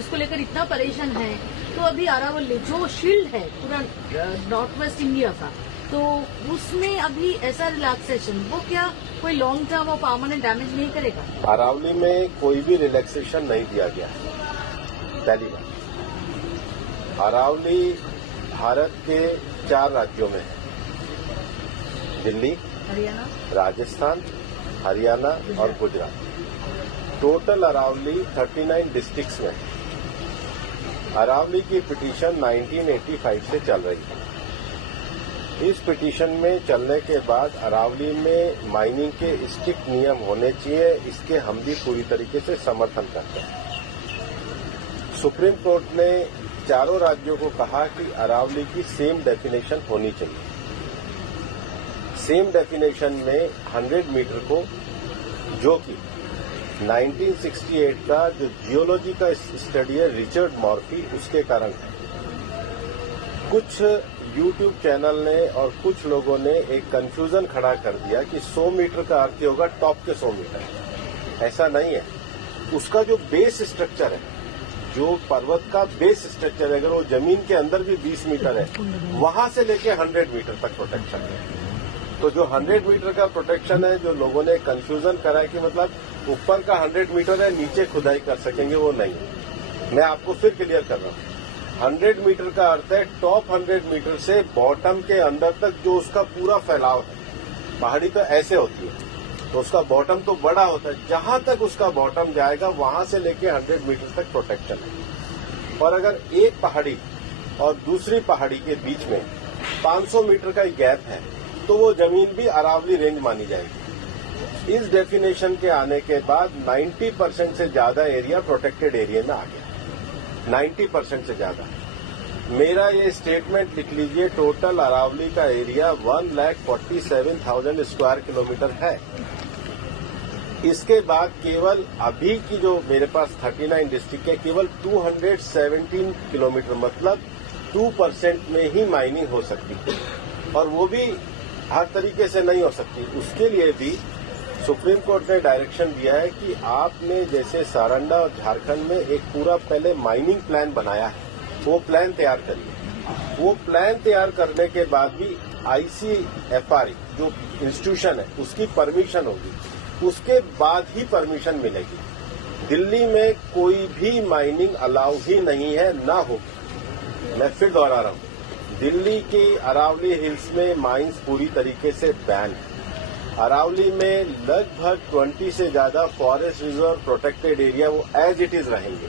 उसको लेकर इतना परेशान है, तो अभी अरावली जो शील्ड है पूरा नॉर्थ वेस्ट इंडिया का, तो उसमें अभी ऐसा रिलैक्सेशन वो क्या कोई लॉन्ग टर्म और परमानेंट डैमेज नहीं करेगा? अरावली में कोई भी रिलैक्सेशन नहीं दिया गया है। पहली बात, अरावली भारत के 4 राज्यों में है, दिल्ली, हरियाणा, राजस्थान, हरियाणा और गुजरात। टोटल अरावली 39 डिस्ट्रिक्ट्स में है। अरावली की पिटीशन 1985 से चल रही है। इस पिटीशन में चलने के बाद अरावली में माइनिंग के स्ट्रिक्ट नियम होने चाहिए, इसके हम भी पूरी तरीके से समर्थन करते हैं। सुप्रीम कोर्ट ने चारों राज्यों को कहा कि अरावली की सेम डेफिनेशन होनी चाहिए। सेम डेफिनेशन में 100 मीटर को, जो कि 1968 का जो जियोलॉजी का स्टडी है रिचर्ड मॉर्फी, उसके कारण है। कुछ यूट्यूब चैनल ने और कुछ लोगों ने एक कंफ्यूजन खड़ा कर दिया कि 100 मीटर का अर्थ होगा टॉप के 100 मीटर। ऐसा नहीं है। उसका जो बेस स्ट्रक्चर है, जो पर्वत का बेस स्ट्रक्चर है, अगर वो जमीन के अंदर भी 20 मीटर है, वहां से लेके 100 मीटर तक प्रोटेक्शन है। तो जो 100 मीटर का प्रोटेक्शन है, जो लोगों ने कंफ्यूजन करा है कि मतलब ऊपर का 100 मीटर है, नीचे खुदाई कर सकेंगे, वो नहीं। मैं आपको फिर क्लियर कर रहा हूं। 100 मीटर का अर्थ है टॉप 100 मीटर से बॉटम के अंदर तक जो उसका पूरा फैलाव है। पहाड़ी तो ऐसे होती है, तो उसका बॉटम तो बड़ा होता है, जहां तक उसका बॉटम जाएगा वहां से लेके 100 मीटर तक प्रोटेक्शन है। और अगर एक पहाड़ी और दूसरी पहाड़ी के बीच में 500 मीटर का गैप है, तो वो जमीन भी अरावली रेंज मानी जाएगी। इस डेफिनेशन के आने के बाद 90% से ज्यादा एरिया प्रोटेक्टेड एरिया में आ गया। 90% से ज्यादा। मेरा ये स्टेटमेंट लिख लीजिए, टोटल अरावली का एरिया 1,47,000 स्क्वायर किलोमीटर है। इसके बाद केवल अभी की जो मेरे पास 39 डिस्ट्रिक्ट है, केवल 217 किलोमीटर, मतलब 2% में ही माइनिंग हो सकती है, और वो भी हर तरीके से नहीं हो सकती। उसके लिए भी सुप्रीम कोर्ट ने डायरेक्शन दिया है कि आपने जैसे सारंडा और झारखंड में एक पूरा पहले माइनिंग प्लान बनाया है, वो प्लान तैयार करिए। वो प्लान तैयार करने के बाद भी ICFR जो इंस्टीट्यूशन है उसकी परमिशन होगी, उसके बाद ही परमिशन मिलेगी। दिल्ली में कोई भी माइनिंग अलाउ ही नहीं है, ना होगी। मैं फिर दोहरा रहा हूं, दिल्ली की अरावली हिल्स में माइंस पूरी तरीके से बैन है। अरावली में लगभग 20 से ज्यादा फॉरेस्ट रिजर्व प्रोटेक्टेड एरिया वो एज इट इज रहेंगे।